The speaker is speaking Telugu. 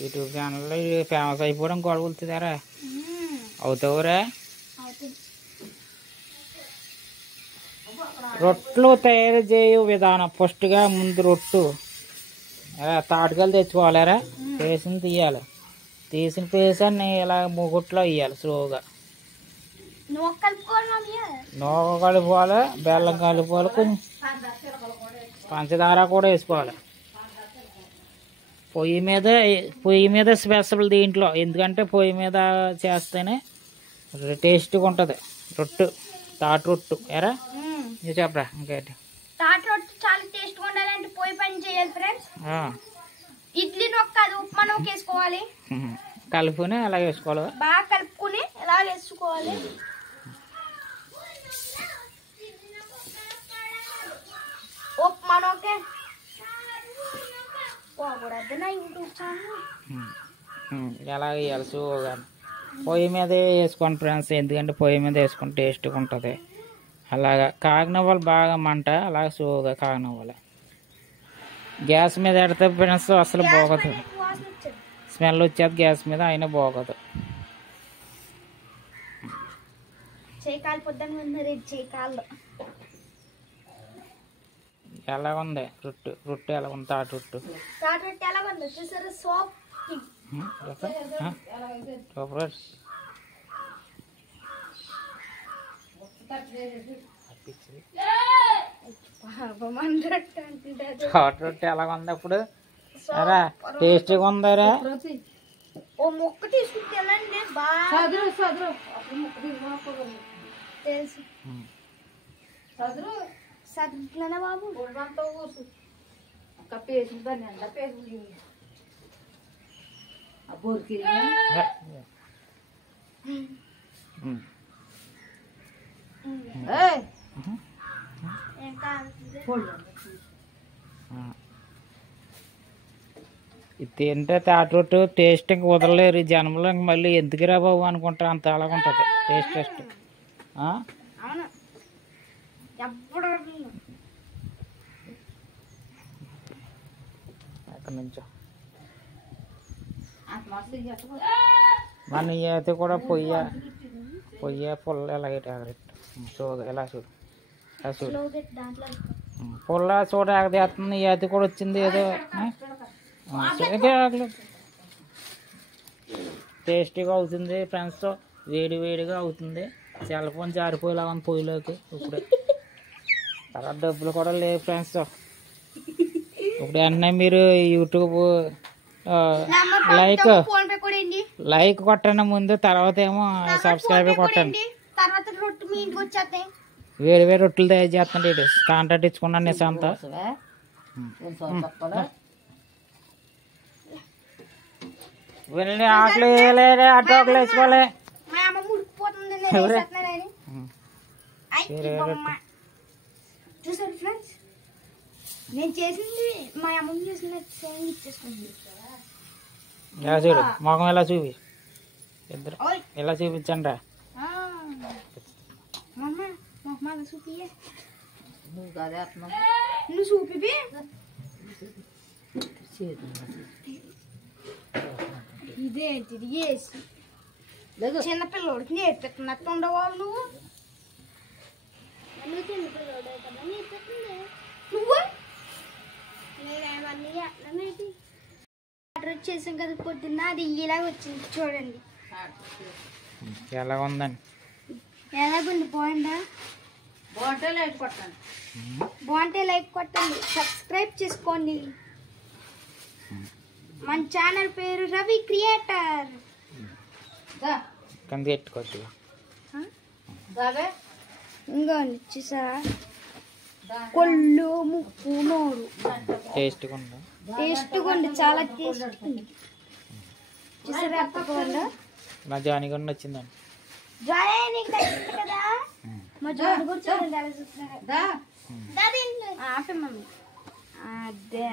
యూట్యూబ్ ఛానల్లో ఫేమస్ అయిపోవడం గొడవలుతుందారా అవుతావురా. రొట్టెలు తయారు చేయు విధానం. ఫస్ట్గా ముందు రొట్టు తాటికలు తెచ్చుకోవాలరా, పేసిని తీయాలి. తీసిన పేసాన్ని ఇలా మూగుట్లో వేయాలి స్లోగా. నూక కలుపుకోవాలి, బెల్లం కలుపుకోవాలి, కొంచెం పంచదార కూడా వేసుకోవాలి. పొయ్యి మీద స్పెషల్ దీంట్లో, ఎందుకంటే పొయ్యి మీద చేస్తేనే టేస్ట్గా ఉంటుంది రొట్టు. తాటి రొట్టు ఎరా నువ్వు చెప్పరా ఇంకేంటి? తాటి రొట్టు చాలా టేస్ట్గా ఉండాలంటే పొయ్యి పని చేయాలి ఫ్రెండ్స్. ఇడ్లీ నొక్క అది ఉప్మా నొక్క వేసుకోవాలి, కలుపుకుని అలా వేసుకోవాలి, బాగా కలుపుకుని ఇలా వేసుకోవాలి. ఉప్మా నొక్క ఎలా వేయాలి సుగా. పొయ్యి మీద వేసుకోండి ఫ్రెండ్స్, ఎందుకంటే పొయ్యి మీద వేసుకుంటే టేస్ట్గా ఉంటుంది. అలాగా కాగినవ్వాలి బాగా మంట, అలాగే సుగా కాగినవ్వాలి. గ్యాస్ మీద పెడితే ఫ్రెండ్స్ అసలు బాగోదు, స్మెల్ వచ్చేది గ్యాస్ మీద, అయినా బాగోదు. ఎలా ఉంది రొట్టు? రొట్టు ఎలా ఉంది? తాటి రొట్టు తాటి రొట్టె ఎలా ఉంది అప్పుడు? అరా టేస్టీగా ఉందరా. ఓ ముక్క తీసుకుంటే బాబు ఇది తింటే తాటి రొట్టు టేస్ట్ ఇంక వదలలేరు ఈ జనంలో. ఇంక మళ్ళీ ఎందుకురా బాబు అనుకుంటారు, అంత అలాగ ఉంటుంది టేస్ట్. అక్కడి నుంచో మన అయితే కూడా పొయ్య పుల్ల ఎలాగ చూడు, ఎలా చూడు, ఎలా చూడు పుల్ల చూడ ఎగదేస్తుంది. ఈ అయితే కూడా వచ్చింది ఏదో టేస్టీగా అవుతుంది ఫ్రెండ్స్, వేడిగా అవుతుంది. సెల్ ఫోన్ జారిపోయేలాగా ఉంది పొయ్యిలోకి ఇప్పుడే. తర్వాత డబ్బులు కూడా లేవు ఫ్రెండ్స్. ఇప్పుడు వెంటనే మీరు యూట్యూబ్ లైక్ కొట్టండి ముందు, తర్వాత ఏమో సబ్స్క్రైబ్ కొట్టండి. వేరే రొట్టెలు తయారు చేస్తుంటే కాంటాక్ట్ ఇచ్చుకున్నాను నిజంతా. వెళ్ళి ఆటలు వేయలే, అటోకలు వేసుకోలే. చూసారు ఫ్రెండ్స్, నేను చేసింది మా అమ్మమ్మ చేసింది. ఎలా చూడు మొఖం, ఎలా చూపి, ఇద్దరు ఎలా చూపించండి రా. నువ్వు చూపి ఇదేంటిది వేసి చిన్నపిల్లడికి నేర్పిస్తున్నట్టు ఉండవు నువ్వు. చిన్నపిల్లడే కదా నేర్పిస్తుంది నువ్వు. నేనేమన్నీ ఆర్డర్ చేసాం కదా పొద్దున్న, అది ఇలాగ వచ్చింది చూడండి. ఎలా ఉందండి? ఎలాగుంది? బాగుందా? బాగుంటే లైక్ కొట్టండి, సబ్స్క్రైబ్ చేసుకోండి. మన ఛానల్ పేరు రవి క్రియేటర్. ఇంకోండి చూసారా, కొల్లు ముప్పు నోరు టేస్ట్గా ఉంది, చాలా టేస్ట్ ఉంది. చూసారా తప్పకుండా మా జాని కూడా వచ్చిందండి. జాయిన్ కదా, మా జాని కూడా చూడండి ఎలా చూస్తున్నారు. ఆపే మమ్మీ అదే.